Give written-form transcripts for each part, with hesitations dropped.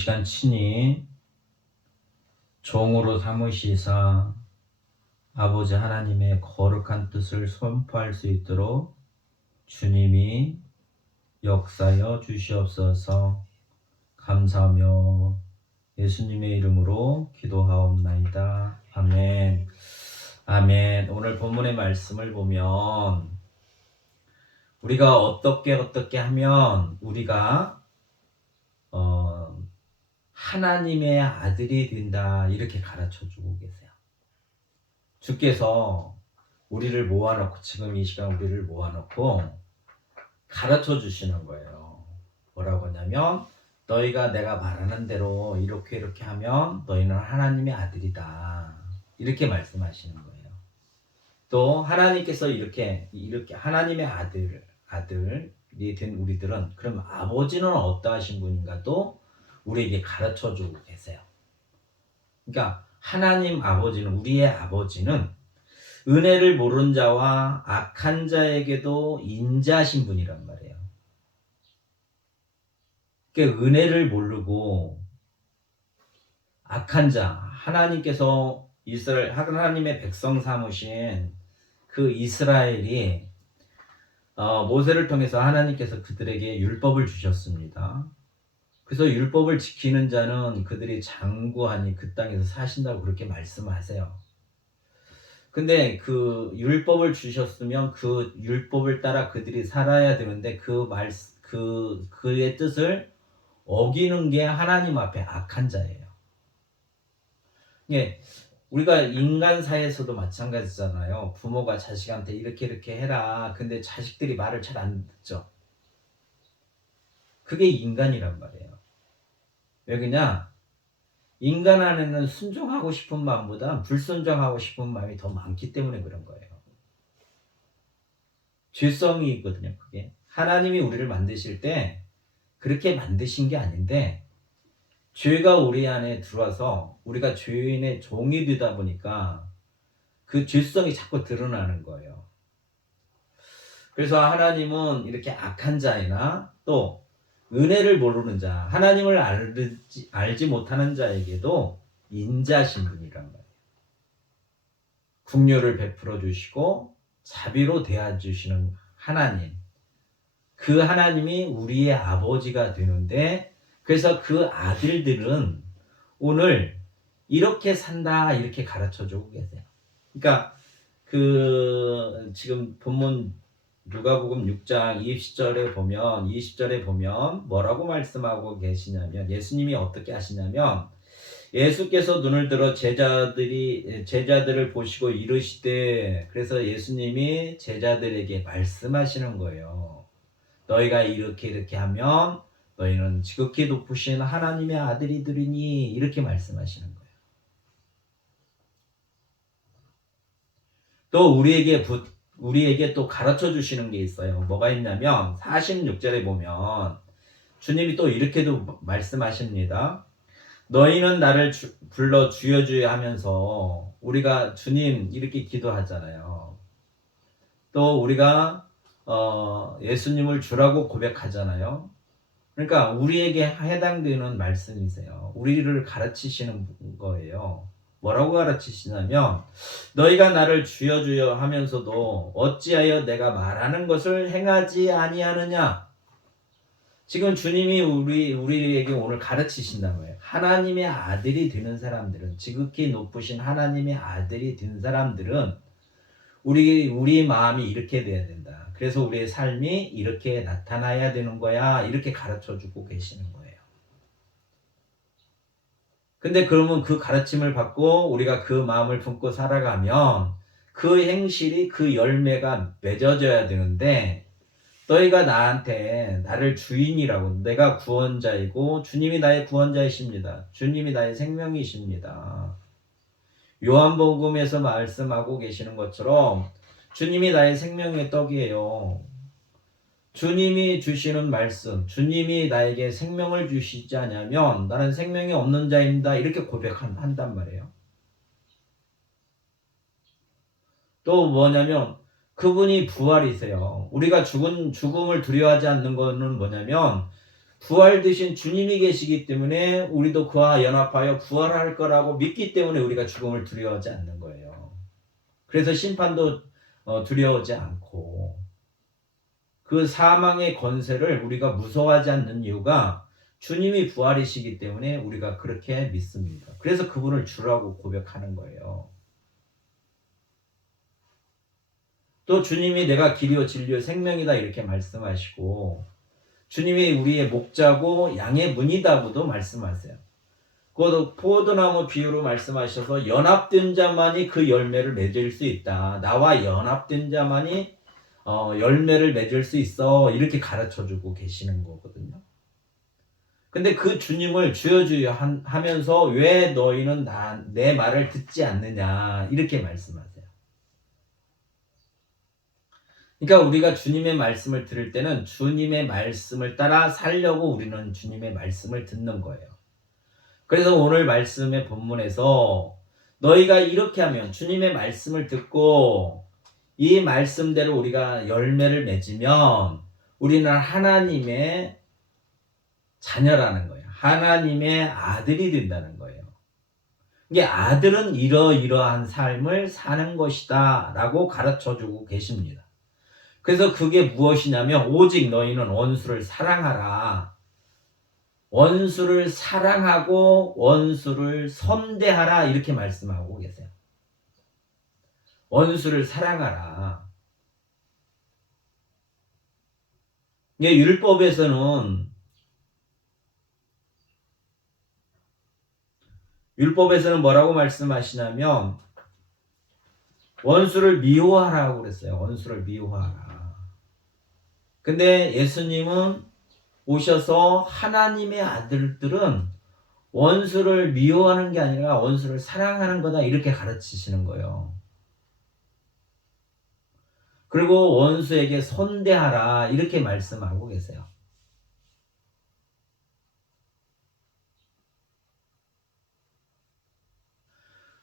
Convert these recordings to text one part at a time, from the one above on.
시간 친히 종으로 삼으시사 아버지 하나님의 거룩한 뜻을 선포할 수 있도록 주님이 역사여 주시옵소서. 감사하며 예수님의 이름으로 기도하옵나이다. 아멘. 아멘. 오늘 본문의 말씀을 보면 우리가 어떻게 하면 우리가 하나님의 아들이 된다, 이렇게 가르쳐 주고 계세요. 주께서 우리를 모아놓고, 지금 이 시간 우리를 모아놓고 가르쳐 주시는 거예요. 뭐라고 하냐면, 너희가 내가 말하는 대로 이렇게 하면 너희는 하나님의 아들이다, 이렇게 말씀하시는 거예요. 또 하나님께서 이렇게 하나님의 아들이 된 우리들은, 그럼 아버지는 어떠하신 분인가 또 우리에게 가르쳐 주고 계세요. 그러니까 하나님 아버지는, 우리의 아버지는 은혜를 모르는 자와 악한 자에게도 인자하신 분이란 말이에요. 그러니까 은혜를 모르고 악한 자, 하나님께서 하나님의 백성 삼으신 그 이스라엘이 모세를 통해서 하나님께서 그들에게 율법을 주셨습니다. 그래서 율법을 지키는 자는 그들이 장구하니 그 땅에서 사신다고 그렇게 말씀하세요. 근데 그 율법을 주셨으면 그 율법을 따라 그들이 살아야 되는데 그의 뜻을 어기는 게 하나님 앞에 악한 자예요. 예, 우리가 인간 사이에서도 마찬가지잖아요. 부모가 자식한테 이렇게 해라. 근데 자식들이 말을 잘 안 듣죠. 그게 인간이란 말이에요. 왜 그러냐? 인간 안에는 순종하고 싶은 마음보다 불순종하고 싶은 마음이 더 많기 때문에 그런 거예요. 죄성이 있거든요, 그게. 하나님이 우리를 만드실 때 그렇게 만드신 게 아닌데, 죄가 우리 안에 들어와서 우리가 죄인의 종이 되다 보니까 그 죄성이 자꾸 드러나는 거예요. 그래서 하나님은 이렇게 악한 자이나 또 은혜를 모르는 자, 하나님을 알지 못하는 자에게도 인자하신 분이란 말이에요. 긍휼을 베풀어 주시고 자비로 대해 주시는 하나님, 그 하나님이 우리의 아버지가 되는데, 그래서 그 아들들은 오늘 이렇게 산다, 이렇게 가르쳐 주고 계세요. 그러니까 지금 본문 누가복음 6장 20절에 보면 뭐라고 말씀하고 계시냐면, 예수님이 어떻게 하시냐면, 예수께서 눈을 들어 제자들을 보시고 이르시되, 그래서 예수님이 제자들에게 말씀하시는 거예요. 너희가 이렇게 하면 너희는 지극히 높으신 하나님의 아들이 되리니, 이렇게 말씀하시는 거예요. 또 우리에게 또 가르쳐 주시는 게 있어요. 뭐가 있냐면 46절에 보면 주님이 또 이렇게도 말씀하십니다. 너희는 나를 불러 주여 주여 하면서, 우리가 주님 이렇게 기도하잖아요. 또 우리가 예수님을 주라고 고백하잖아요. 그러니까 우리에게 해당되는 말씀이세요. 우리를 가르치시는 거예요. 뭐라고 가르치시냐면, 너희가 나를 주여 주여 하면서도 어찌하여 내가 말하는 것을 행하지 아니하느냐. 지금 주님이 우리에게 오늘 가르치신단 말이에요. 하나님의 아들이 되는 사람들은, 지극히 높으신 하나님의 아들이 된 사람들은 우리 마음이 이렇게 돼야 된다. 그래서 우리의 삶이 이렇게 나타나야 되는 거야. 이렇게 가르쳐 주고 계시는 거예요. 근데 그러면 그 가르침을 받고 우리가 그 마음을 품고 살아가면 그 행실이, 그 열매가 맺어져야 되는데, 너희가 나를 주인이라고, 내가 구원자이고 주님이 나의 구원자이십니다. 주님이 나의 생명이십니다. 요한복음에서 말씀하고 계시는 것처럼 주님이 나의 생명의 떡이에요. 주님이 주시는 말씀, 주님이 나에게 생명을 주시지 않으면 나는 생명이 없는 자입니다, 이렇게 고백한단 말이에요. 또 뭐냐면 그분이 부활이세요. 우리가 죽음을 두려워하지 않는 거는 뭐냐면, 부활 되신 주님이 계시기 때문에 우리도 그와 연합하여 부활할 거라고 믿기 때문에 우리가 죽음을 두려워하지 않는 거예요. 그래서 심판도 두려워하지 않고 그 사망의 권세를 우리가 무서워하지 않는 이유가 주님이 부활이시기 때문에 우리가 그렇게 믿습니다. 그래서 그분을 주라고 고백하는 거예요. 또 주님이 내가 길이요 진리요 생명이다 이렇게 말씀하시고 주님이 우리의 목자고 양의 문이다고도 말씀하세요. 그 포도나무 비유로 말씀하셔서 연합된 자만이 그 열매를 맺을 수 있다. 나와 연합된 자만이 열매를 맺을 수 있어. 이렇게 가르쳐주고 계시는 거거든요. 근데 그 주님을 주여 하면서 왜 너희는 내 말을 듣지 않느냐 이렇게 말씀하세요. 그러니까 우리가 주님의 말씀을 들을 때는 주님의 말씀을 따라 살려고 우리는 주님의 말씀을 듣는 거예요. 그래서 오늘 말씀의 본문에서 너희가 이렇게 하면 주님의 말씀을 듣고 이 말씀대로 우리가 열매를 맺으면 우리는 하나님의 자녀라는 거예요. 하나님의 아들이 된다는 거예요. 이게 아들은 이러이러한 삶을 사는 것이다 라고 가르쳐주고 계십니다. 그래서 그게 무엇이냐면 오직 너희는 원수를 사랑하라. 원수를 사랑하고 원수를 선대하라 이렇게 말씀하고 계세요. 원수를 사랑하라. 이게 율법에서는 뭐라고 말씀하시냐면 원수를 미워하라고 그랬어요. 원수를 미워하라. 근데 예수님은 오셔서 하나님의 아들들은 원수를 미워하는 게 아니라 원수를 사랑하는 거다 이렇게 가르치시는 거예요. 그리고 원수에게 선대하라 이렇게 말씀하고 계세요.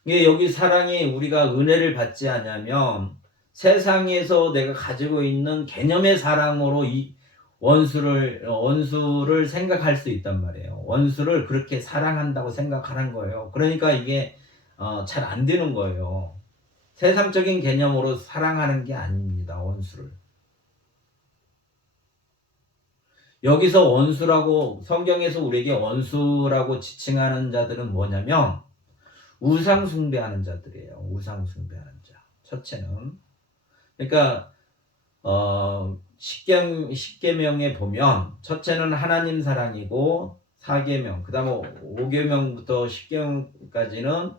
이게 여기 사랑이 우리가 은혜를 받지 않으면 세상에서 내가 가지고 있는 개념의 사랑으로 이 원수를 생각할 수 있단 말이에요. 원수를 그렇게 사랑한다고 생각하는 거예요. 그러니까 이게 잘 안 되는 거예요. 세상적인 개념으로 사랑하는 게 아닙니다. 원수를. 여기서 원수라고 성경에서 우리에게 원수라고 지칭하는 자들은 뭐냐면 우상 숭배하는 자들이에요. 우상 숭배하는 자. 첫째는 그러니까 십계명에 보면 첫째는 하나님 사랑이고 4계명 그다음에 5계명부터 10계명까지는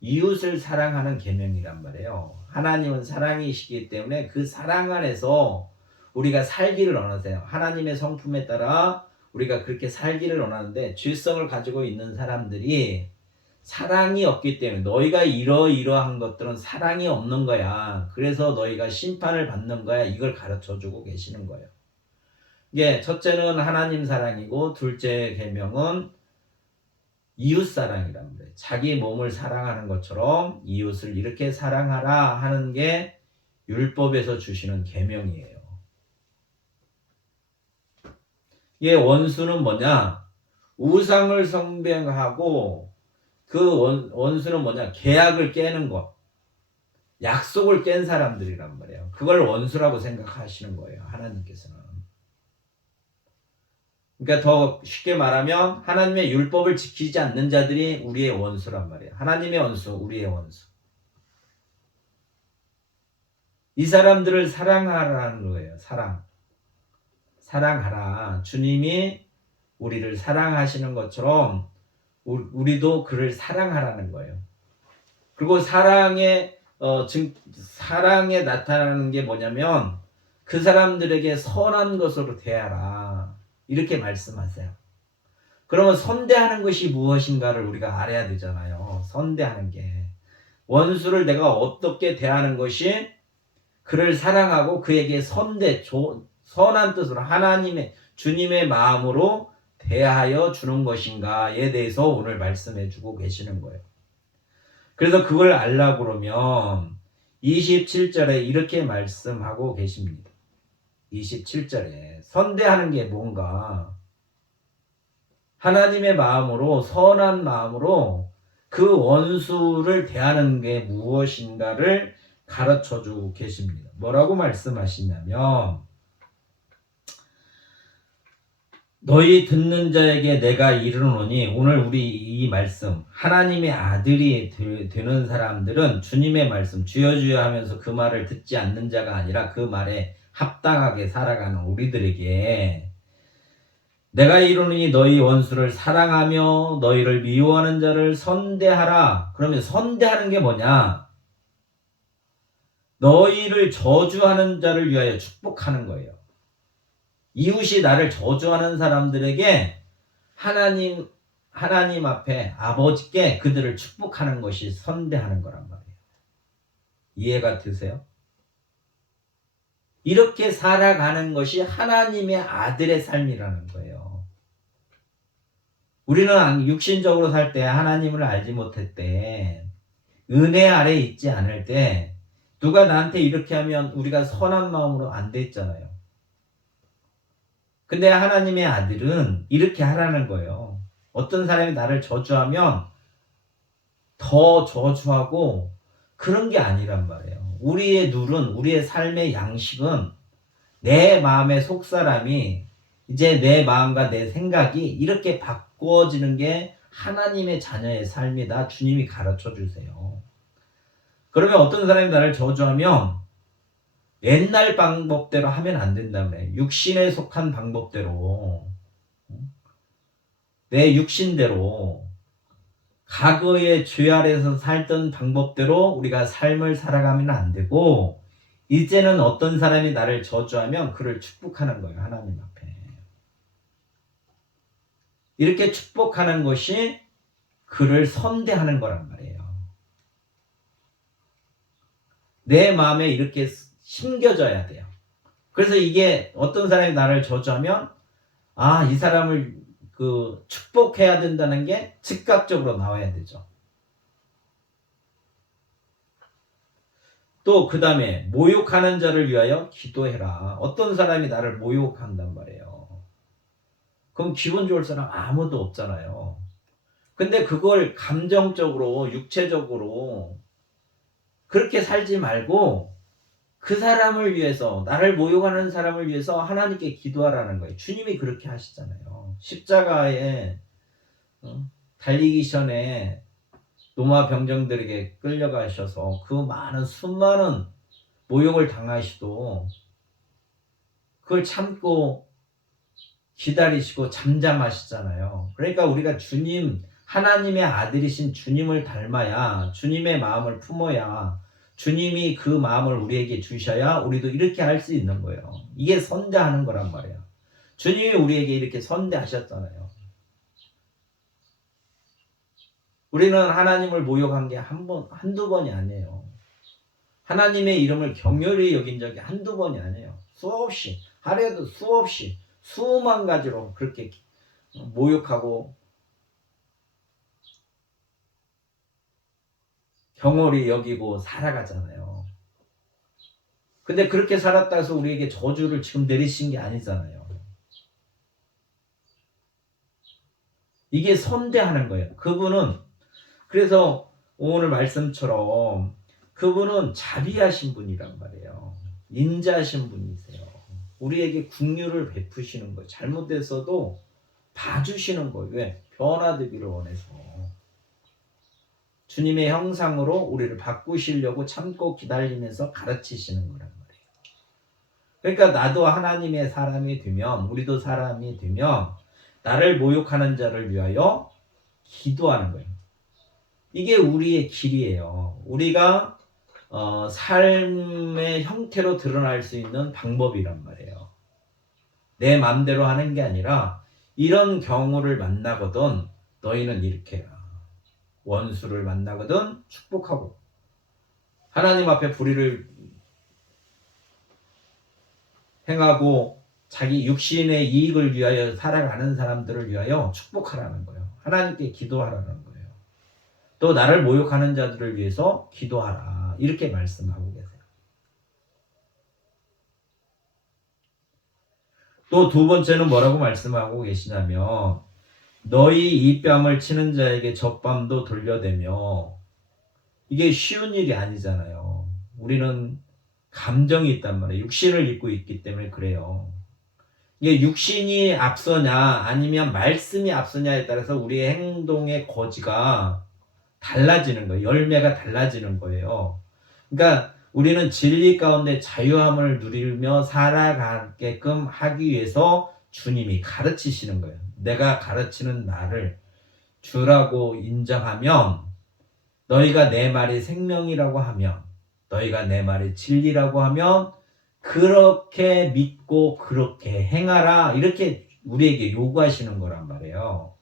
이웃을 사랑하는 계명이란 말이에요. 하나님은 사랑이시기 때문에 그 사랑 안에서 우리가 살기를 원하세요. 하나님의 성품에 따라 우리가 그렇게 살기를 원하는데 질성을 가지고 있는 사람들이 사랑이 없기 때문에 너희가 이러이러한 것들은 사랑이 없는 거야. 그래서 너희가 심판을 받는 거야. 이걸 가르쳐주고 계시는 거예요. 이게 첫째는 하나님 사랑이고 둘째 계명은 이웃 사랑이란 말이에요. 자기 몸을 사랑하는 것처럼 이웃을 이렇게 사랑하라 하는 게 율법에서 주시는 계명이에요. 이게 원수는 뭐냐? 우상을 숭배하고 그 원수는 뭐냐? 계약을 깨는 것. 약속을 깬 사람들이란 말이에요. 그걸 원수라고 생각하시는 거예요. 하나님께서는. 그러니까 더 쉽게 말하면 하나님의 율법을 지키지 않는 자들이 우리의 원수란 말이에요. 하나님의 원수, 우리의 원수. 이 사람들을 사랑하라는 거예요. 사랑하라. 주님이 우리를 사랑하시는 것처럼 우리도 그를 사랑하라는 거예요. 그리고 사랑에 나타나는 게 뭐냐면 그 사람들에게 선한 것으로 대하라. 이렇게 말씀하세요. 그러면 선대하는 것이 무엇인가를 우리가 알아야 되잖아요. 선대하는 게. 원수를 내가 어떻게 대하는 것이 그를 사랑하고 그에게 선한 뜻으로 하나님의 주님의 마음으로 대하여 주는 것인가에 대해서 오늘 말씀해 주고 계시는 거예요. 그래서 그걸 알라고 그러면 27절에 이렇게 말씀하고 계십니다. 27절에 선대하는 게 뭔가? 하나님의 마음으로, 선한 마음으로 그 원수를 대하는 게 무엇인가를 가르쳐 주고 계십니다. 뭐라고 말씀하시냐면, 너희 듣는 자에게 내가 이르노니, 오늘 우리 이 말씀, 하나님의 아들이 되는 사람들은 주님의 말씀 주여 주여 하면서 그 말을 듣지 않는 자가 아니라 그 말에 합당하게 살아가는 우리들에게, 내가 이르노니 너희 원수를 사랑하며 너희를 미워하는 자를 선대하라. 그러면 선대하는 게 뭐냐? 너희를 저주하는 자를 위하여 축복하는 거예요. 이웃이 나를 저주하는 사람들에게 하나님 앞에 아버지께 그들을 축복하는 것이 선대하는 거란 말이에요. 이해가 되세요? 이렇게 살아가는 것이 하나님의 아들의 삶이라는 거예요. 우리는 육신적으로 살 때, 하나님을 알지 못할 때, 은혜 아래 있지 않을 때, 누가 나한테 이렇게 하면 우리가 선한 마음으로 안 됐잖아요. 근데 하나님의 아들은 이렇게 하라는 거예요. 어떤 사람이 나를 저주하면 더 저주하고 그런 게 아니란 말이에요. 우리의 룰은, 우리의 삶의 양식은 내 마음의 속사람이 이제 내 마음과 내 생각이 이렇게 바꿔지는 게 하나님의 자녀의 삶이다. 주님이 가르쳐 주세요. 그러면 어떤 사람이 나를 저주하면 옛날 방법대로 하면 안 된다며. 육신에 속한 방법대로, 내 육신대로, 과거의 죄 아래에서 살던 방법대로 우리가 삶을 살아가면 안 되고, 이제는 어떤 사람이 나를 저주하면 그를 축복하는 거예요. 하나님 앞에. 이렇게 축복하는 것이 그를 선대하는 거란 말이에요. 내 마음에 이렇게 심겨져야 돼요. 그래서 이게 어떤 사람이 나를 저주하면, 아, 이 사람을 축복해야 된다는 게 즉각적으로 나와야 되죠. 또 그 다음에 모욕하는 자를 위하여 기도해라. 어떤 사람이 나를 모욕한단 말이에요. 그럼 기분 좋을 사람 아무도 없잖아요. 근데 그걸 감정적으로, 육체적으로 그렇게 살지 말고 그 사람을 위해서, 나를 모욕하는 사람을 위해서 하나님께 기도하라는 거예요. 주님이 그렇게 하시잖아요. 십자가에 달리기 전에 로마 병정들에게 끌려가셔서 그 많은 수많은 모욕을 당하시도 그걸 참고 기다리시고 잠잠하시잖아요. 그러니까 우리가 주님, 하나님의 아들이신 주님을 닮아야, 주님의 마음을 품어야, 주님이 그 마음을 우리에게 주셔야 우리도 이렇게 할 수 있는 거예요. 이게 선대하는 거란 말이에요. 주님이 우리에게 이렇게 선대하셨잖아요. 우리는 하나님을 모욕한 게 한두 번이 아니에요. 하나님의 이름을 경멸히 여긴 적이 한두 번이 아니에요. 수없이, 하루에도 수없이, 수만 가지로 그렇게 모욕하고 경홀히 여기고 살아가잖아요. 근데 그렇게 살았다 해서 우리에게 저주를 지금 내리신 게 아니잖아요. 이게 선대하는 거예요. 그분은, 그래서 오늘 말씀처럼 그분은 자비하신 분이란 말이에요. 인자하신 분이세요. 우리에게 긍휼을 베푸시는 거예요. 잘못됐어도 봐주시는 거예요. 왜? 변화되기를 원해서. 주님의 형상으로 우리를 바꾸시려고 참고 기다리면서 가르치시는 거란 말이에요. 그러니까 나도 하나님의 사람이 되면, 우리도 사람이 되면 나를 모욕하는 자를 위하여 기도하는 거예요. 이게 우리의 길이에요. 우리가 삶의 형태로 드러날 수 있는 방법이란 말이에요. 내 마음대로 하는 게 아니라, 이런 경우를 만나거든 너희는 이렇게 해라. 원수를 만나거든 축복하고, 하나님 앞에 불의를 행하고 자기 육신의 이익을 위하여 살아가는 사람들을 위하여 축복하라는 거예요. 하나님께 기도하라는 거예요. 또 나를 모욕하는 자들을 위해서 기도하라. 이렇게 말씀하고 계세요. 또 두 번째는 뭐라고 말씀하고 계시냐면, 너희 이 뺨을 치는 자에게 저 뺨도 돌려대며. 이게 쉬운 일이 아니잖아요. 우리는 감정이 있단 말이에요. 육신을 입고 있기 때문에 그래요. 이게 육신이 앞서냐 아니면 말씀이 앞서냐에 따라서 우리의 행동의 거지가 달라지는 거예요. 열매가 달라지는 거예요. 그러니까 우리는 진리 가운데 자유함을 누리며 살아가게끔 하기 위해서 주님이 가르치시는 거예요. 내가 가르치는 나를 주라고 인정하면, 너희가 내 말이 생명이라고 하면, 너희가 내 말이 진리라고 하면 그렇게 믿고 그렇게 행하라, 이렇게 우리에게 요구하시는 거란 말이에요.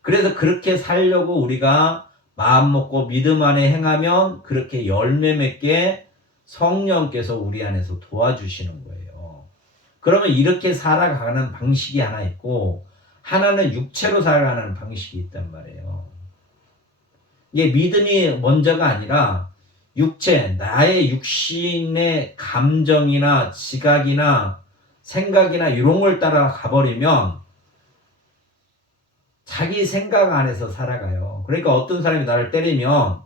그래서 그렇게 살려고 우리가 마음 먹고 믿음 안에 행하면 그렇게 열매 맺게 성령께서 우리 안에서 도와주시는 거예요. 그러면 이렇게 살아가는 방식이 하나 있고, 하나는 육체로 살아가는 방식이 있단 말이에요. 이게 믿음이 먼저가 아니라 육체, 나의 육신의 감정이나 지각이나 생각이나 이런 걸 따라 가버리면 자기 생각 안에서 살아가요. 그러니까 어떤 사람이 나를 때리면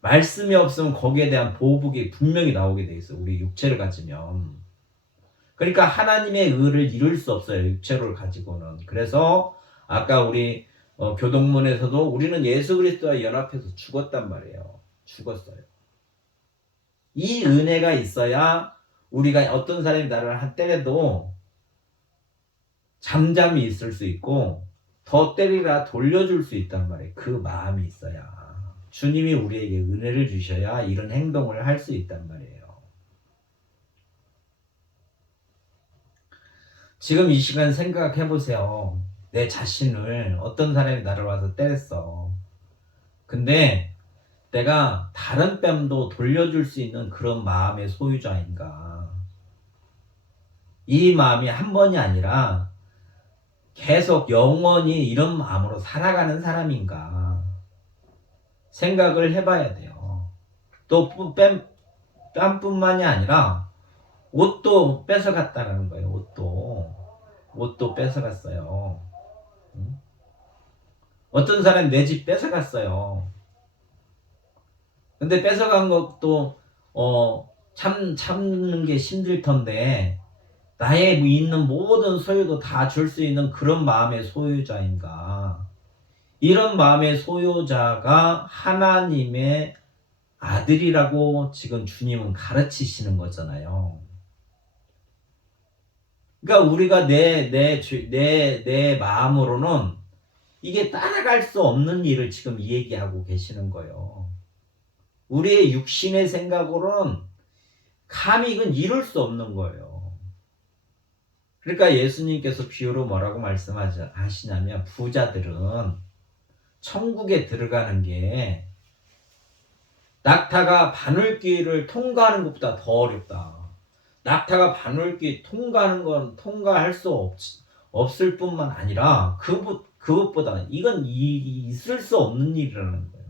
말씀이 없으면 거기에 대한 보복이 분명히 나오게 돼 있어요. 우리 육체를 가지면. 그러니까 하나님의 의를 이룰 수 없어요. 육체를 가지고는. 그래서 아까 우리 교동문에서도 우리는 예수 그리스도와 연합해서 죽었단 말이에요. 죽었어요. 이 은혜가 있어야 우리가 어떤 사람이 나를 한 때려도 잠잠히 있을 수 있고 더 때리라 돌려줄 수 있단 말이에요. 그 마음이 있어야. 주님이 우리에게 은혜를 주셔야 이런 행동을 할 수 있단 말이에요. 지금 이 시간 생각해 보세요. 내 자신을, 어떤 사람이 나를 와서 때렸어. 근데 내가 다른 뺨도 돌려줄 수 있는 그런 마음의 소유자인가? 이 마음이 한 번이 아니라 계속 영원히 이런 마음으로 살아가는 사람인가? 생각을 해봐야 돼요. 또 뺨뿐만이 아니라 옷도 뺏어갔다는 거예요. 옷도 뺏어갔어요. 어떤 사람이 내 집 뺏어갔어요. 근데 뺏어간 것도 참는 게 힘들 텐데, 나의 있는 모든 소유도 다 줄 수 있는 그런 마음의 소유자인가? 이런 마음의 소유자가 하나님의 아들이라고 지금 주님은 가르치시는 거잖아요. 그러니까 우리가 내 마음으로는 이게 따라갈 수 없는 일을 지금 얘기하고 계시는 거예요. 우리의 육신의 생각으로는 감히 이건 이룰 수 없는 거예요. 그러니까 예수님께서 비유로 뭐라고 말씀하시냐면, 부자들은 천국에 들어가는 게 낙타가 바늘길을 통과하는 것보다 더 어렵다. 낙타가 바늘길 통과하는 건 통과할 수 없을 뿐만 아니라 그것보다 이건 있을 수 없는 일이라는 거예요.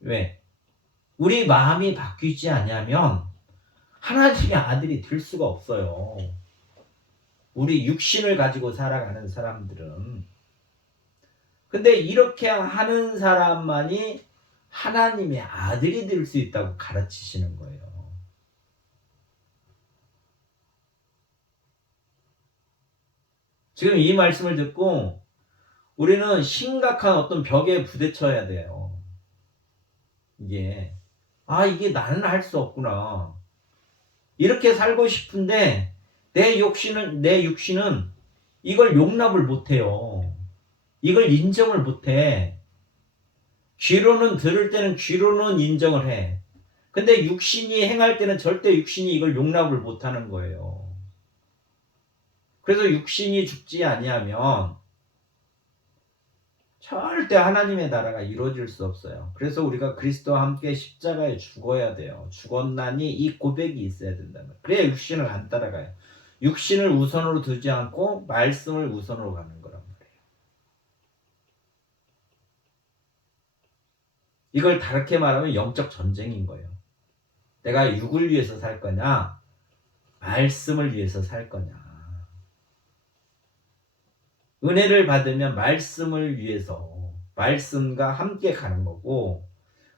왜? 우리 마음이 바뀌지 않으면 하나님의 아들이 될 수가 없어요. 우리 육신을 가지고 살아가는 사람들은. 근데 이렇게 하는 사람만이 하나님의 아들이 될 수 있다고 가르치시는 거예요. 지금 이 말씀을 듣고 우리는 심각한 어떤 벽에 부딪혀야 돼요. 이게 나는 할 수 없구나. 이렇게 살고 싶은데 내 육신은 이걸 용납을 못해요. 이걸 인정을 못해. 귀로는 들을 때는 귀로는 인정을 해. 근데 육신이 행할 때는 절대 육신이 이걸 용납을 못하는 거예요. 그래서 육신이 죽지 아니하면 절대 하나님의 나라가 이루어질 수 없어요. 그래서 우리가 그리스도와 함께 십자가에 죽어야 돼요. 죽었나니 이 고백이 있어야 된다는 거예요. 그래야 육신을 안 따라가요. 육신을 우선으로 두지 않고 말씀을 우선으로 가는 거란 말이에요. 이걸 다르게 말하면 영적 전쟁인 거예요. 내가 육을 위해서 살 거냐, 말씀을 위해서 살 거냐. 은혜를 받으면 말씀을 위해서 말씀과 함께 가는 거고,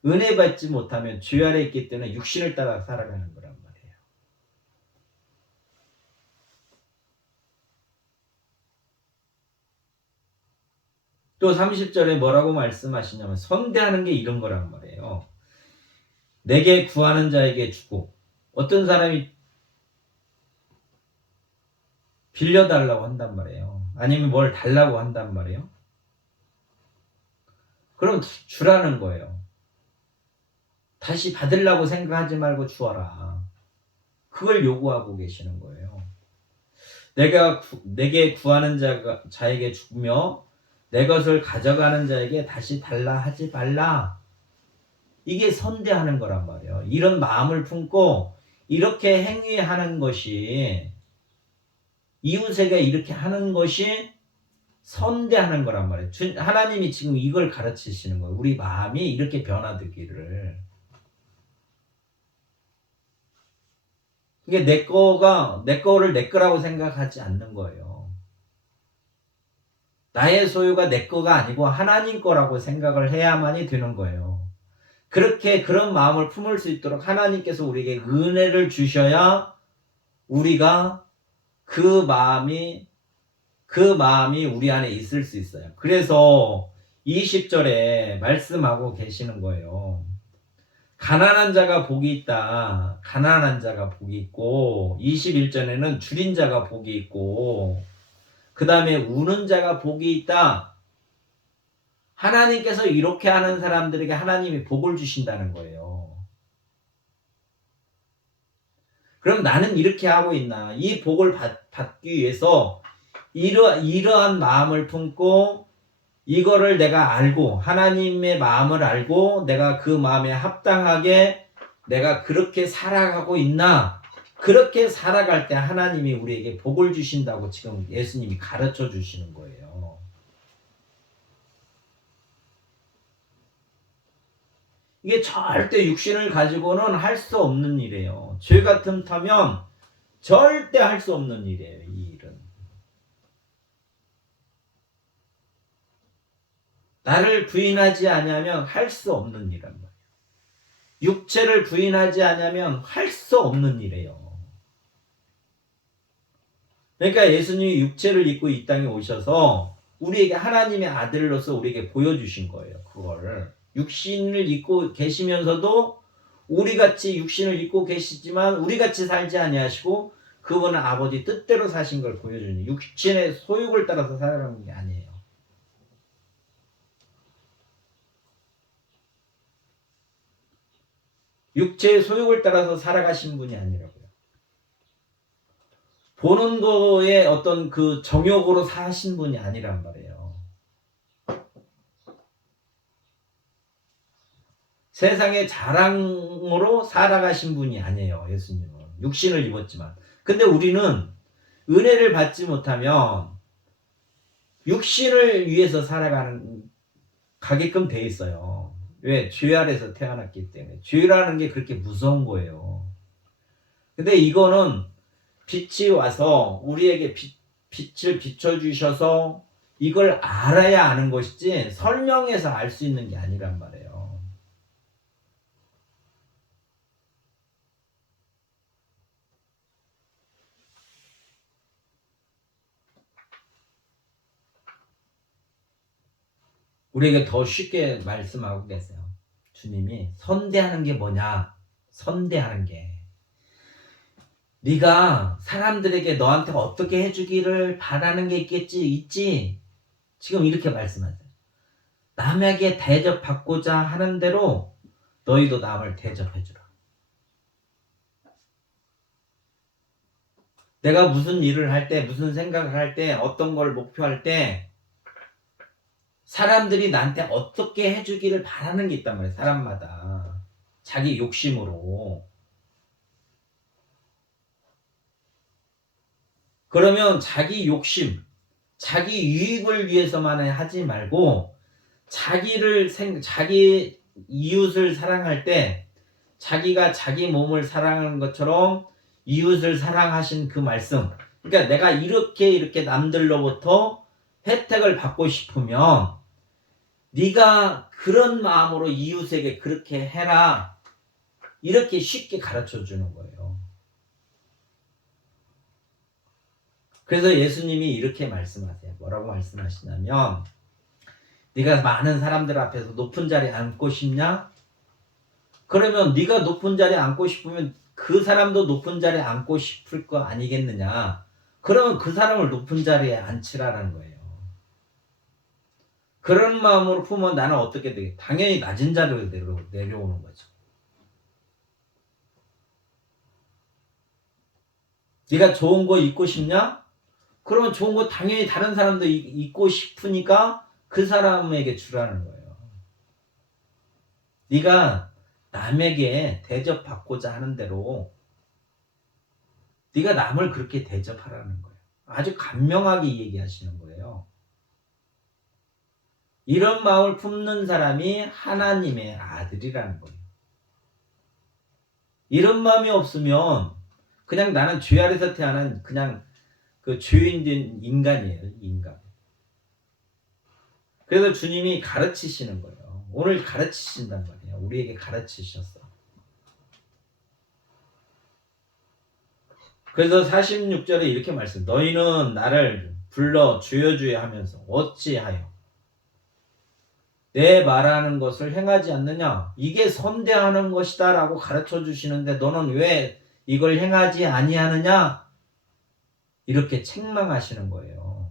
은혜 받지 못하면 죄 아래 있기 때문에 육신을 따라 살아가는 거란 말이에요. 또 30절에 뭐라고 말씀하시냐면 선대하는 게 이런 거란 말이에요. 내게 구하는 자에게 주고, 어떤 사람이 빌려달라고 한단 말이에요. 아니면 뭘 달라고 한단 말이에요. 그럼 주라는 거예요. 다시 받으려고 생각하지 말고 주어라. 그걸 요구하고 계시는 거예요. 내게 구하는 자에게 주며 내 것을 가져가는 자에게 다시 달라 하지 말라. 이게 선대하는 거란 말이에요. 이런 마음을 품고 이렇게 행위하는 것이, 이웃에게 이렇게 하는 것이 선대하는 거란 말이에요. 하나님이 지금 이걸 가르치시는 거예요. 우리 마음이 이렇게 변화되기를. 이게 내 거를 내 거라고 생각하지 않는 거예요. 나의 소유가 내 거가 아니고 하나님 거라고 생각을 해야만이 되는 거예요. 그런 마음을 품을 수 있도록 하나님께서 우리에게 은혜를 주셔야 우리가 그 마음이 우리 안에 있을 수 있어요. 그래서 20절에 말씀하고 계시는 거예요. 가난한 자가 복이 있다. 가난한 자가 복이 있고, 21절에는 줄인 자가 복이 있고, 그 다음에 우는 자가 복이 있다. 하나님께서 이렇게 하는 사람들에게 하나님이 복을 주신다는 거예요. 그럼 나는 이렇게 하고 있나? 이 복을 받기 위해서 이러한 마음을 품고 이거를 내가 알고, 하나님의 마음을 알고 내가 그 마음에 합당하게 내가 그렇게 살아가고 있나? 그렇게 살아갈 때 하나님이 우리에게 복을 주신다고 지금 예수님이 가르쳐 주시는 거예요. 이게 절대 육신을 가지고는 할 수 없는 일이에요. 죄 같은 타면 절대 할 수 없는 일이에요. 이 일은. 나를 부인하지 않으면 할 수 없는 일이란 말이에요. 육체를 부인하지 않으면 할 수 없는 일이에요. 그러니까 예수님이 육체를 입고 이 땅에 오셔서 우리에게 하나님의 아들로서 우리에게 보여주신 거예요. 그거를. 육신을 입고 계시면서도 우리같이 육신을 입고 계시지만 우리같이 살지 아니하시고 그분은 아버지 뜻대로 사신 걸 보여주는, 육신의 소욕을 따라서 살아가는 게 아니에요. 육체의 소욕을 따라서 살아가신 분이 아니라고요. 보는 거에 어떤 그 정욕으로 사신 분이 아니란 말이에요. 세상의 자랑으로 살아가신 분이 아니에요. 예수님은 육신을 입었지만. 근데 우리는 은혜를 받지 못하면 육신을 위해서 가게끔 돼 있어요. 왜? 죄 아래서 태어났기 때문에. 죄라는 게 그렇게 무서운 거예요. 근데 이거는 빛이 와서 우리에게 빛을 비춰주셔서 이걸 알아야 아는 것이지 설명해서 알 수 있는 게 아니란 말이에요. 우리에게 더 쉽게 말씀하고 계세요. 주님이 선대하는 게 뭐냐? 선대하는 게, 네가 사람들에게 너한테 어떻게 해주기를 바라는 게 있지? 지금 이렇게 말씀하세요. 남에게 대접받고자 하는 대로 너희도 남을 대접해주라. 내가 무슨 일을 할 때, 무슨 생각을 할 때, 어떤 걸 목표할 때 사람들이 나한테 어떻게 해주기를 바라는 게 있단 말이에요. 사람마다 자기 욕심으로. 그러면 자기 욕심, 자기 유익을 위해서만 하지 말고 자기 이웃을 사랑할 때 자기가 자기 몸을 사랑하는 것처럼 이웃을 사랑하신 그 말씀. 그러니까 내가 이렇게 남들로부터 혜택을 받고 싶으면 네가 그런 마음으로 이웃에게 그렇게 해라. 이렇게 쉽게 가르쳐 주는 거예요. 그래서 예수님이 이렇게 말씀하세요. 뭐라고 말씀하시냐면 네가 많은 사람들 앞에서 높은 자리에 앉고 싶냐? 그러면 네가 높은 자리에 앉고 싶으면 그 사람도 높은 자리에 앉고 싶을 거 아니겠느냐? 그러면 그 사람을 높은 자리에 앉히라는 거예요. 그런 마음으로 품으면 나는 어떻게 되겠다? 당연히 낮은 자리로 내려오는 거죠. 네가 좋은 거 입고 싶냐? 그러면 좋은 거 당연히 다른 사람도 입고 싶으니까 그 사람에게 주라는 거예요. 네가 남에게 대접받고자 하는 대로 네가 남을 그렇게 대접하라는 거예요. 아주 간명하게 얘기하시는 거예요. 이런 마음을 품는 사람이 하나님의 아들이라는 거예요. 이런 마음이 없으면 그냥 나는 죄 아래서 태어난 그냥 그 죄인된 인간이에요. 인간. 그래서 주님이 가르치시는 거예요. 오늘 가르치신단 말이에요. 우리에게 가르치셨어. 그래서 46절에 이렇게 말씀. 너희는 나를 불러 주여 주여 하면서 어찌하여 내 말하는 것을 행하지 않느냐? 이게 선대하는 것이다 라고 가르쳐 주시는데 너는 왜 이걸 행하지 아니하느냐? 이렇게 책망하시는 거예요.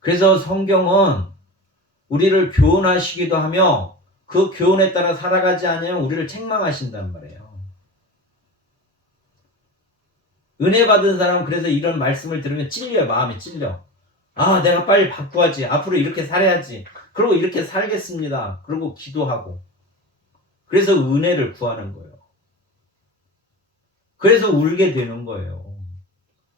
그래서 성경은 우리를 교훈하시기도 하며 그 교훈에 따라 살아가지 않으면 우리를 책망하신단 말이에요. 은혜 받은 사람은 그래서 이런 말씀을 들으면 찔려요. 마음이 찔려. 아, 내가 빨리 바꾸어야지. 앞으로 이렇게 살아야지. 그리고 이렇게 살겠습니다. 그리고 기도하고. 그래서 은혜를 구하는 거예요. 그래서 울게 되는 거예요.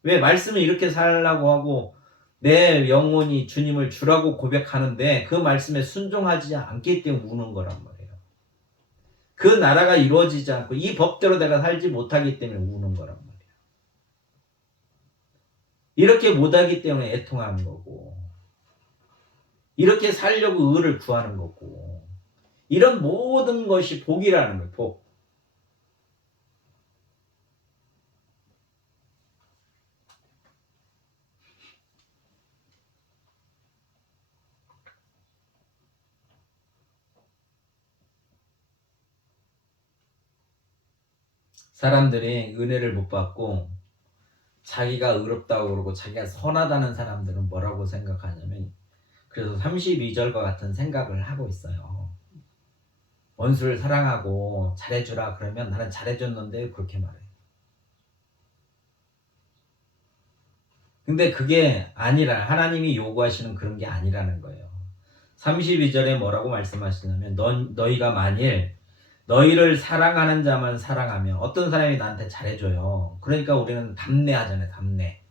왜 말씀을 이렇게 살라고 하고 내 영혼이 주님을 주라고 고백하는데 그 말씀에 순종하지 않기 때문에 우는 거란 말이에요. 그 나라가 이루어지지 않고 이 법대로 내가 살지 못하기 때문에 우는 거란 말이에요. 이렇게 못하기 때문에 애통하는 거고 이렇게 살려고 의를 구하는 거고 이런 모든 것이 복이라는 거예요. 복. 사람들이 은혜를 못 받고 자기가 의롭다고 그러고 자기가 선하다는 사람들은 뭐라고 생각하냐면 그래서 32절과 같은 생각을 하고 있어요. 원수를 사랑하고 잘해주라 그러면 나는 잘해줬는데 그렇게 말해. 근데 그게 아니라 하나님이 요구하시는 그런 게 아니라는 거예요. 32절에 뭐라고 말씀하시냐면 너희가 만일 너희를 사랑하는 자만 사랑하면 어떤 사람이 나한테 잘해줘요. 그러니까 우리는 담내하잖아요. 담내.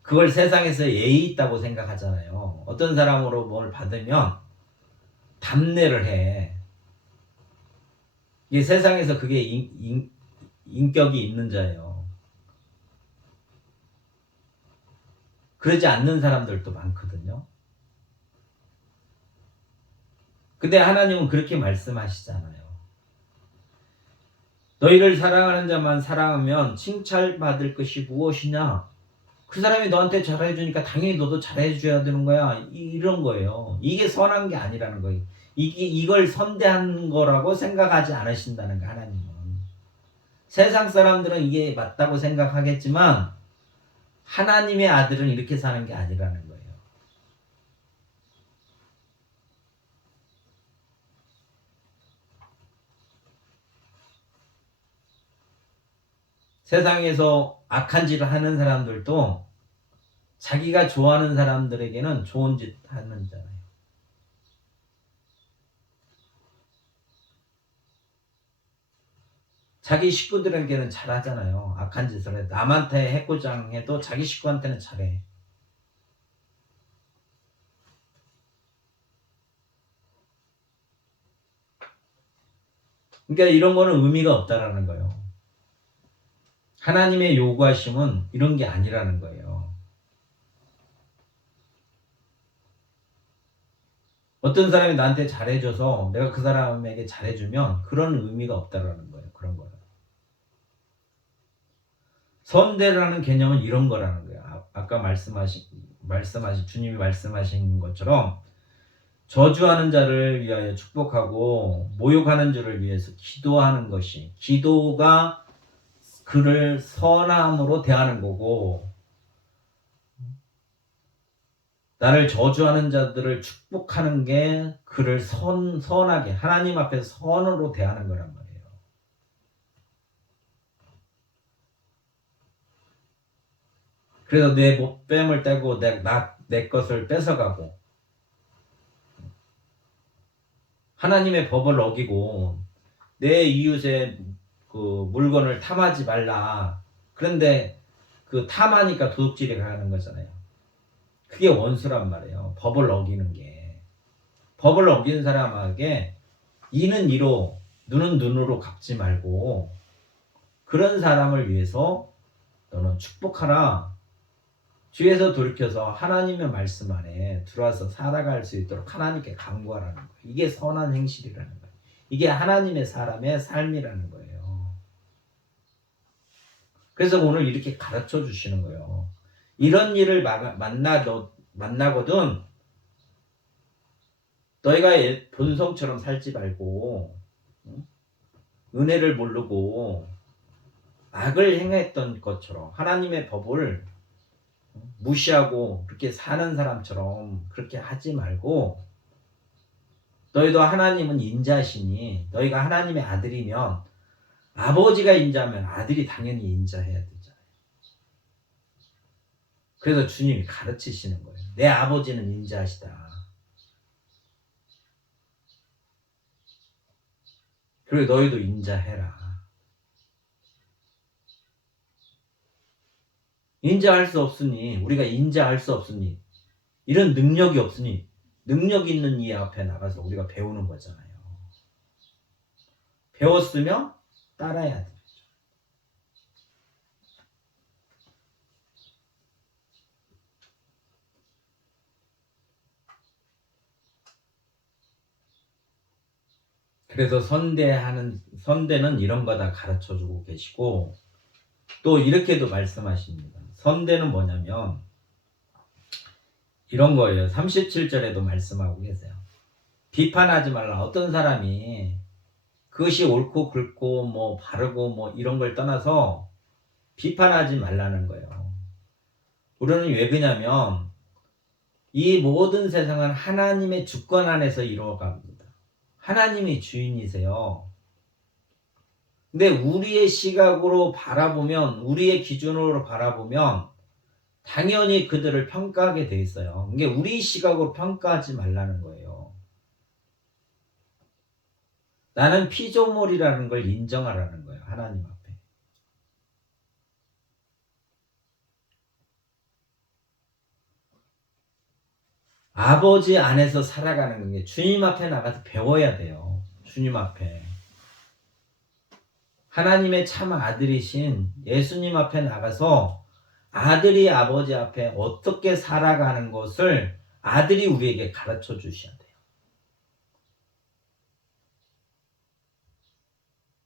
그걸 세상에서 예의 있다고 생각하잖아요. 어떤 사람으로 뭘 받으면 담내를 해. 이 세상에서 그게 인격이 있는 자예요. 그러지 않는 사람들도 많거든요. 근데 하나님은 그렇게 말씀하시잖아요. 너희를 사랑하는 자만 사랑하면 칭찬받을 것이 무엇이냐? 그 사람이 너한테 잘해주니까 당연히 너도 잘해줘야 되는 거야. 이런 거예요. 이게 선한 게 아니라는 거예요. 이걸 선대한 거라고 생각하지 않으신다는 거 하나님은. 세상 사람들은 이게 맞다고 생각하겠지만 하나님의 아들은 이렇게 사는 게 아니라는 거예요. 세상에서 악한 짓을 하는 사람들도 자기가 좋아하는 사람들에게는 좋은 짓 하는 자예요. 자기 식구들에게는 잘하잖아요. 악한 짓을 해. 남한테 해코장해도 자기 식구한테는 잘해. 그러니까 이런 거는 의미가 없다라는 거예요. 하나님의 요구하심은 이런 게 아니라는 거예요. 어떤 사람이 나한테 잘해줘서 내가 그 사람에게 잘해주면 그런 의미가 없다라는 거예요. 그런 거는. 선대라는 개념은 이런 거라는 거예요. 아까 말씀하신 주님이 말씀하신 것처럼 저주하는 자를 위하여 축복하고 모욕하는 자를 위해서 기도하는 것이, 기도가 그를 선함으로 대하는 거고, 나를 저주하는 자들을 축복하는 게 그를 선하게 하나님 앞에 선으로 대하는 거란 말이에요. 그래서 내 뺨을 떼고 내 것을 뺏어가고 하나님의 법을 어기고 내 이웃의 그 물건을 탐하지 말라. 그런데 그 탐하니까 도둑질이 가는 거잖아요. 그게 원수란 말이에요. 법을 어기는 게. 법을 어긴 사람에게 이는 이로 눈은 눈으로 갚지 말고 그런 사람을 위해서 너는 축복하라. 주에서 돌이켜서 하나님의 말씀 안에 들어와서 살아갈 수 있도록 하나님께 간구하라는 거예요. 이게 선한 행실이라는 거예요. 이게 하나님의 사람의 삶이라는 거예요. 그래서 오늘 이렇게 가르쳐 주시는 거예요. 이런 일을 만나거든 너희가 본성처럼 살지 말고 은혜를 모르고 악을 행했던 것처럼 하나님의 법을 무시하고 그렇게 사는 사람처럼 그렇게 하지 말고, 너희도 하나님은 인자시니 너희가 하나님의 아들이면 아버지가 인자하면 아들이 당연히 인자해야 되잖아요. 그래서 주님이 가르치시는 거예요. 내 아버지는 인자하시다. 그리고 너희도 인자해라. 인자할 수 없으니, 우리가 인자할 수 없으니, 이런 능력이 없으니 능력 있는 이 앞에 나가서 우리가 배우는 거잖아요. 배웠으면 따라야 돼. 그래서 선대는 이런 거 다 가르쳐 주고 계시고, 또 이렇게도 말씀하십니다. 선대는 뭐냐면 이런 거예요. 37절에도 말씀하고 계세요. 비판하지 말라. 어떤 사람이 그것이 옳고 굵고 뭐 바르고 뭐 이런 걸 떠나서 비판하지 말라는 거예요. 우리는 왜 그러냐면 이 모든 세상은 하나님의 주권 안에서 이루어갑니다. 하나님이 주인이세요. 근데 우리의 시각으로 바라보면, 우리의 기준으로 바라보면 당연히 그들을 평가하게 돼 있어요. 이게 우리 시각으로 평가하지 말라는 거예요. 나는 피조물이라는 걸 인정하라는 거예요. 하나님 앞에. 아버지 안에서 살아가는 게 주님 앞에 나가서 배워야 돼요. 주님 앞에. 하나님의 참 아들이신 예수님 앞에 나가서 아들이 아버지 앞에 어떻게 살아가는 것을 아들이 우리에게 가르쳐 주셔야 돼요.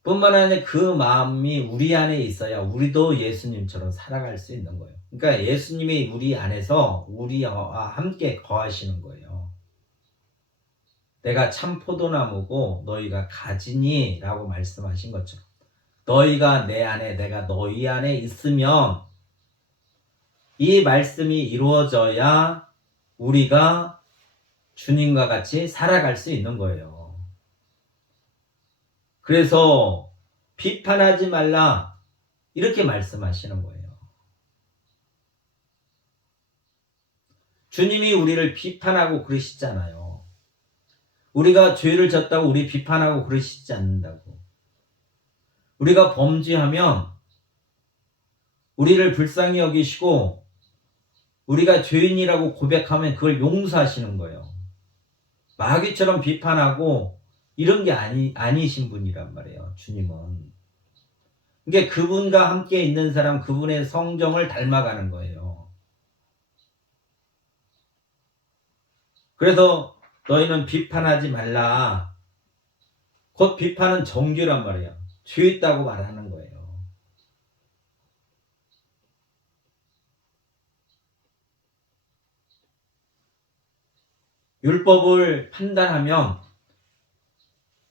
뿐만 아니라 그 마음이 우리 안에 있어야 우리도 예수님처럼 살아갈 수 있는 거예요. 그러니까 예수님이 우리 안에서 우리와 함께 거하시는 거예요. 내가 참 포도나무고 너희가 가지니 라고 말씀하신 것처럼 너희가 내 안에 내가 너희 안에 있으면 이 말씀이 이루어져야 우리가 주님과 같이 살아갈 수 있는 거예요. 그래서 비판하지 말라 이렇게 말씀하시는 거예요. 주님이 우리를 비판하고 그러시잖아요. 우리가 죄를 졌다고 우리 비판하고 그러시지 않는다고. 우리가 범죄하면 우리를 불쌍히 여기시고 우리가 죄인이라고 고백하면 그걸 용서하시는 거예요. 마귀처럼 비판하고 이런 게 아니신 분이란 말이에요. 주님은. 그러니까 그분과 함께 있는 사람, 그분의 성정을 닮아가는 거예요. 그래서 너희는 비판하지 말라. 곧 비판은 정죄란 말이야. 죄 있다고 말하는 거예요. 율법을 판단하면,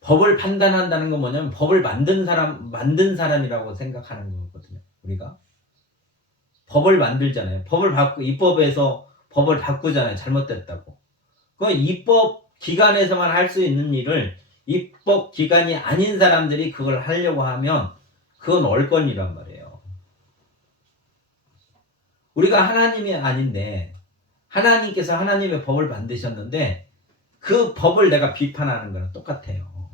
법을 판단한다는 건 뭐냐면 법을 만든 사람이라고 생각하는 거거든요. 우리가 법을 만들잖아요. 입법에서 법을 바꾸잖아요. 잘못됐다고. 그 입법 기관에서만 할 수 있는 일을 입법 기관이 아닌 사람들이 그걸 하려고 하면 그건 얼건이란 말이에요. 우리가 하나님이 아닌데 하나님께서 하나님의 법을 만드셨는데 그 법을 내가 비판하는 거랑 똑같아요.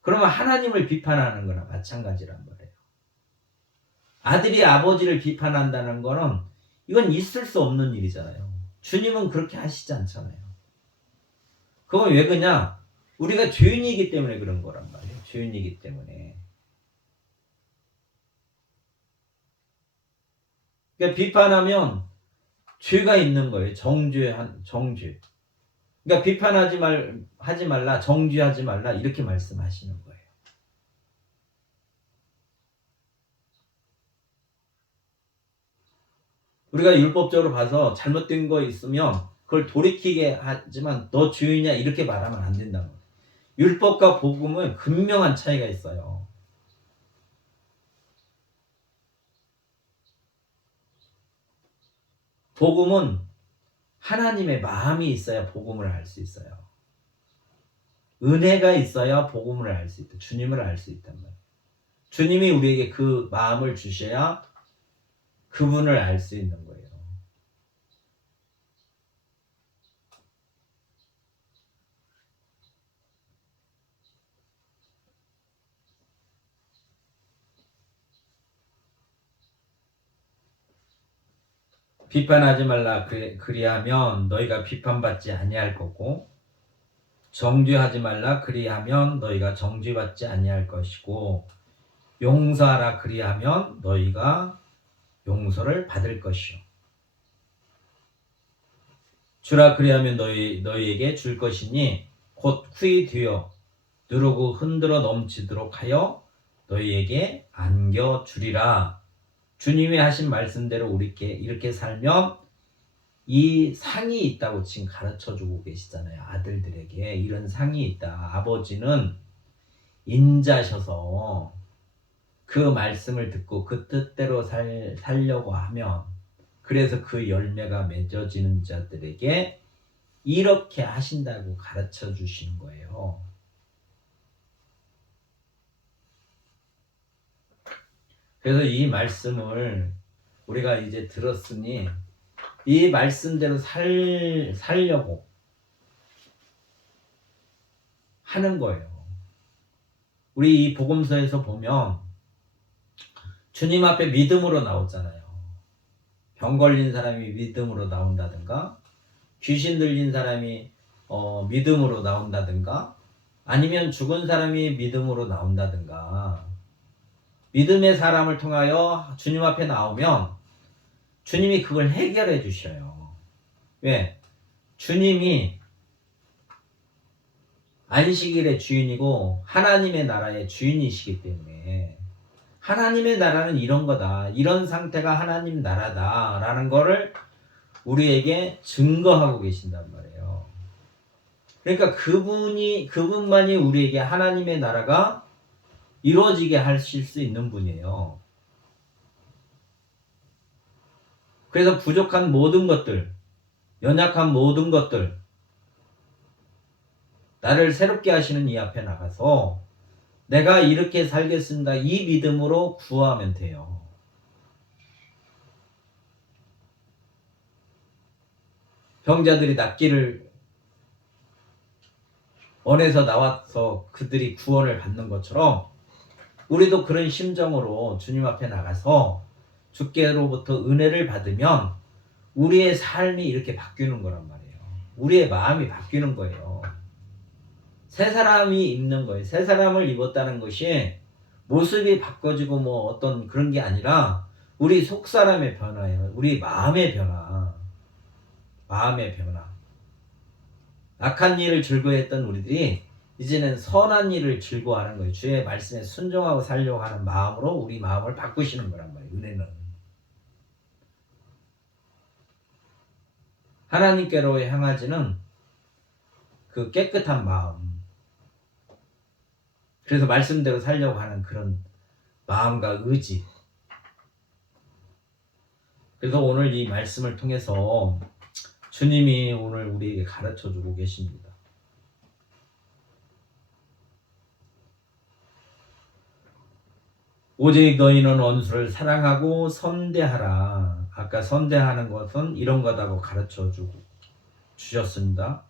그러면 하나님을 비판하는 거나 마찬가지란 말이에요. 아들이 아버지를 비판한다는 거는 이건 있을 수 없는 일이잖아요. 주님은 그렇게 하시지 않잖아요. 그건 왜 그냥 우리가 죄인이기 때문에 그런 거란 말이에요. 죄인이기 때문에. 그러니까 비판하면 죄가 있는 거예요. 정죄. 그러니까 하지 말라, 정죄하지 말라 이렇게 말씀하시는 거예요. 우리가 율법적으로 봐서 잘못된 거 있으면 그걸 돌이키게 하지만 너 죄인이냐 이렇게 말하면 안 된다는 거예요. 율법과 복음은 분명한 차이가 있어요. 복음은 하나님의 마음이 있어야 복음을 알 수 있어요. 은혜가 있어야 복음을 알 수 있다. 주님을 알 수 있단 말이에요. 주님이 우리에게 그 마음을 주셔야 그분을 알 수 있는 거예요. 비판하지 말라 그리하면 너희가 비판받지 아니할 거고 정죄하지 말라 그리하면 너희가 정죄받지 아니할 것이고 용서하라 그리하면 너희가 용서를 받을 것이요 주라 그리하면 너희에게 줄 것이니 곧 후이 되어 누르고 흔들어 넘치도록 하여 너희에게 안겨주리라. 주님이 하신 말씀대로 우리께 이렇게 살면 이 상이 있다고 지금 가르쳐주고 계시잖아요. 아들들에게 이런 상이 있다. 아버지는 인자셔서 그 말씀을 듣고 그 뜻대로 살려고 하면 그래서 그 열매가 맺어지는 자들에게 이렇게 하신다고 가르쳐 주시는 거예요. 그래서 이 말씀을 우리가 이제 들었으니 이 말씀대로 살려고 하는 거예요. 우리 이 복음서에서 보면 주님 앞에 믿음으로 나오잖아요. 병 걸린 사람이 믿음으로 나온다든가 귀신 들린 사람이 믿음으로 나온다든가 아니면 죽은 사람이 믿음으로 나온다든가 믿음의 사람을 통하여 주님 앞에 나오면 주님이 그걸 해결해 주셔요. 왜? 주님이 안식일의 주인이고 하나님의 나라의 주인이시기 때문에 하나님의 나라는 이런 거다. 이런 상태가 하나님 나라다. 라는 거를 우리에게 증거하고 계신단 말이에요. 그러니까 그분만이 우리에게 하나님의 나라가 이루어지게 하실 수 있는 분이에요. 그래서 부족한 모든 것들, 연약한 모든 것들, 나를 새롭게 하시는 이 앞에 나가서 내가 이렇게 살겠습니다. 이 믿음으로 구하면 돼요. 병자들이 낫기를 원해서 나와서 그들이 구원을 받는 것처럼 우리도 그런 심정으로 주님 앞에 나가서 주께로부터 은혜를 받으면 우리의 삶이 이렇게 바뀌는 거란 말이에요. 우리의 마음이 바뀌는 거예요. 새 사람이 입는 거예요. 새 사람을 입었다는 것이 모습이 바꿔지고 뭐 어떤 그런 게 아니라 우리 속 사람의 변화예요. 우리 마음의 변화. 마음의 변화. 악한 일을 즐거워했던 우리들이 이제는 선한 일을 즐거워하는 거예요. 주의 말씀에 순종하고 살려고 하는 마음으로 우리 마음을 바꾸시는 거란 말이에요. 은혜는 하나님께로 향하지는 그 깨끗한 마음, 그래서 말씀대로 살려고 하는 그런 마음과 의지. 그래서 오늘 이 말씀을 통해서 주님이 오늘 우리에게 가르쳐 주고 계십니다. 오직 너희는 원수를 사랑하고 선대하라. 아까 선대하는 것은 이런 거다고 가르쳐 주셨습니다.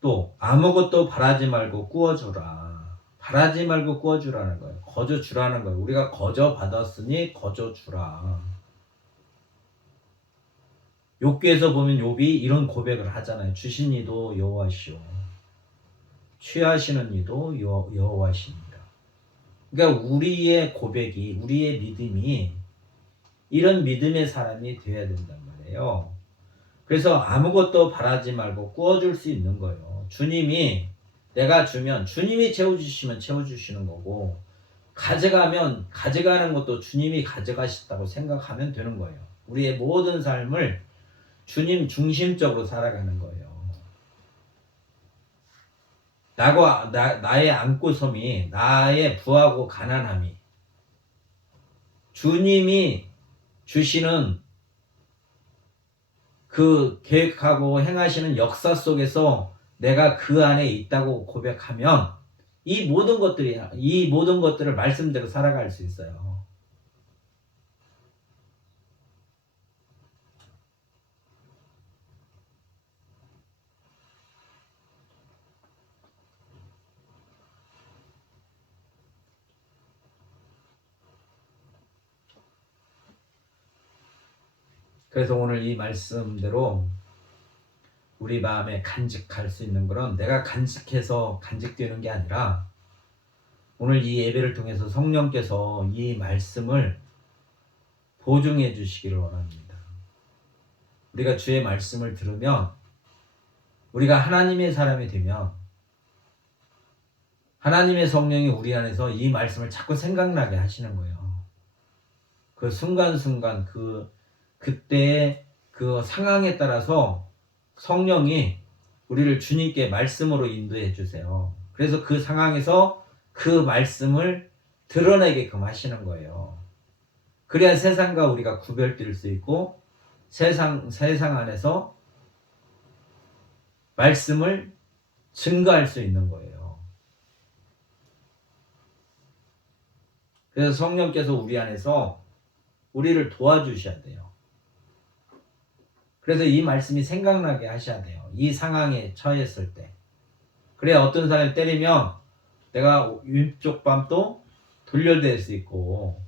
또 아무것도 바라지 말고 꾸어주라. 바라지 말고 꾸어주라는 거예요. 거저 주라는 거예요. 우리가 거저 받았으니 거저 주라. 욥기에서 보면 욥이 이런 고백을 하잖아요. 주신 이도 여호와시오, 취하시는 이도 여호와십니다. 그러니까 우리의 고백이, 우리의 믿음이 이런 믿음의 사람이 되어야 된단 말이에요. 그래서 아무것도 바라지 말고 꾸어줄 수 있는 거예요. 주님이, 내가 주면 주님이 채워주시면 채워주시는 거고, 가져가면 가져가는 것도 주님이 가져가셨다고 생각하면 되는 거예요. 우리의 모든 삶을 주님 중심적으로 살아가는 거예요. 나의 안고섬이, 나의 부하고 가난함이 주님이 주시는 그 계획하고 행하시는 역사 속에서 내가 그 안에 있다고 고백하면 이 모든 것들을 말씀대로 살아갈 수 있어요. 그래서 오늘 이 말씀대로 우리 마음에 간직할 수 있는 것은 내가 간직해서 간직되는 게 아니라 오늘 이 예배를 통해서 성령께서 이 말씀을 보증해 주시기를 원합니다. 우리가 주의 말씀을 들으면, 우리가 하나님의 사람이 되면 하나님의 성령이 우리 안에서 이 말씀을 자꾸 생각나게 하시는 거예요. 그 순간순간 그때의 그 상황에 따라서 성령이 우리를 주님께 말씀으로 인도해 주세요. 그래서 그 상황에서 그 말씀을 드러내게끔 하시는 거예요. 그래야 세상과 우리가 구별될 수 있고 세상 안에서 말씀을 증거할 수 있는 거예요. 그래서 성령께서 우리 안에서 우리를 도와주셔야 돼요. 그래서 이 말씀이 생각나게 하셔야 돼요. 이 상황에 처했을 때. 그래야 어떤 사람이 때리면 내가 왼쪽 밤도 돌려댈 수 있고,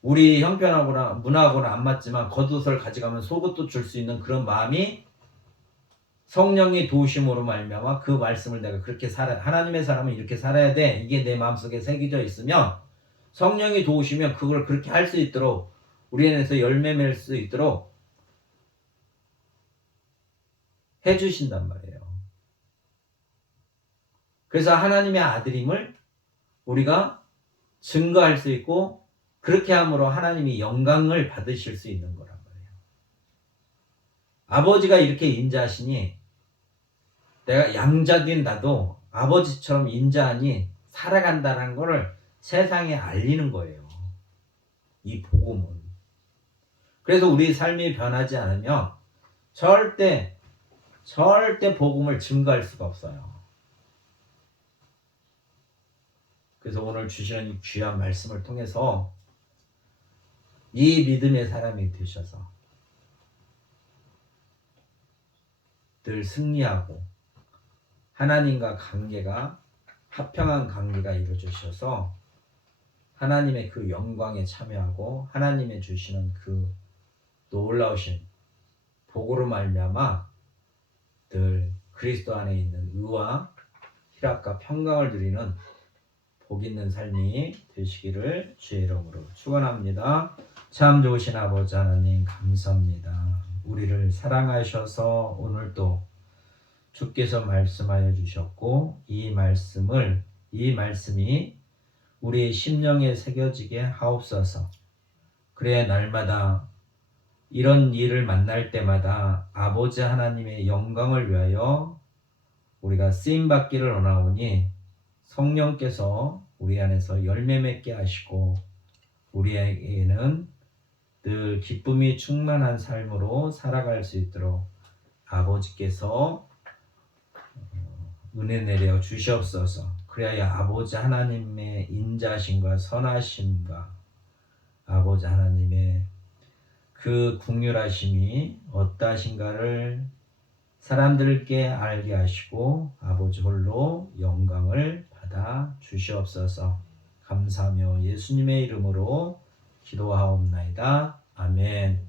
우리 형편하거나 문화하고는 안 맞지만 겉옷을 가져가면 속옷도 줄 수 있는 그런 마음이 성령의 도우심으로 말미암아 그 말씀을 내가 그렇게 하나님의 사람은 이렇게 살아야 돼, 이게 내 마음속에 새겨져 있으면 성령이 도우시면 그걸 그렇게 할 수 있도록, 우리 안에서 열매 맺을 수 있도록 해주신단 말이에요. 그래서 하나님의 아들임을 우리가 증거할 수 있고, 그렇게 함으로 하나님이 영광을 받으실 수 있는 거란 말이에요. 아버지가 이렇게 인자하시니 내가 양자된 나도 아버지처럼 인자하니 살아간다는 것을 세상에 알리는 거예요. 이 복음은. 그래서 우리 삶이 변하지 않으면 절대 복음을 증거할 수가 없어요. 그래서 오늘 주시는 이 귀한 말씀을 통해서 이 믿음의 사람이 되셔서 늘 승리하고 하나님과 관계가 화평한 관계가 이루어지셔서 하나님의 그 영광에 참여하고 하나님의 주시는 그 놀라우신 복으로 말미암아 늘 그리스도 안에 있는 의와 희락과 평강을 누리는 복 있는 삶이 되시기를 주의 이름으로 축원합니다. 참 좋으신 아버지 하나님 감사합니다. 우리를 사랑하셔서 오늘도 주께서 말씀하여 주셨고 이 말씀이 우리의 심령에 새겨지게 하옵소서. 그래야 날마다 이런 일을 만날 때마다 아버지 하나님의 영광을 위하여 우리가 쓰임받기를 원하오니 성령께서 우리 안에서 열매 맺게 하시고 우리에게는 늘 기쁨이 충만한 삶으로 살아갈 수 있도록 아버지께서 은혜 내려 주시옵소서. 그래야 아버지 하나님의 인자심과 선하심과 아버지 하나님의 그 긍휼하심이 어떠하신가를 사람들께 알게 하시고 아버지 홀로 영광을 받아 주시옵소서. 감사하며 예수님의 이름으로 기도하옵나이다. 아멘.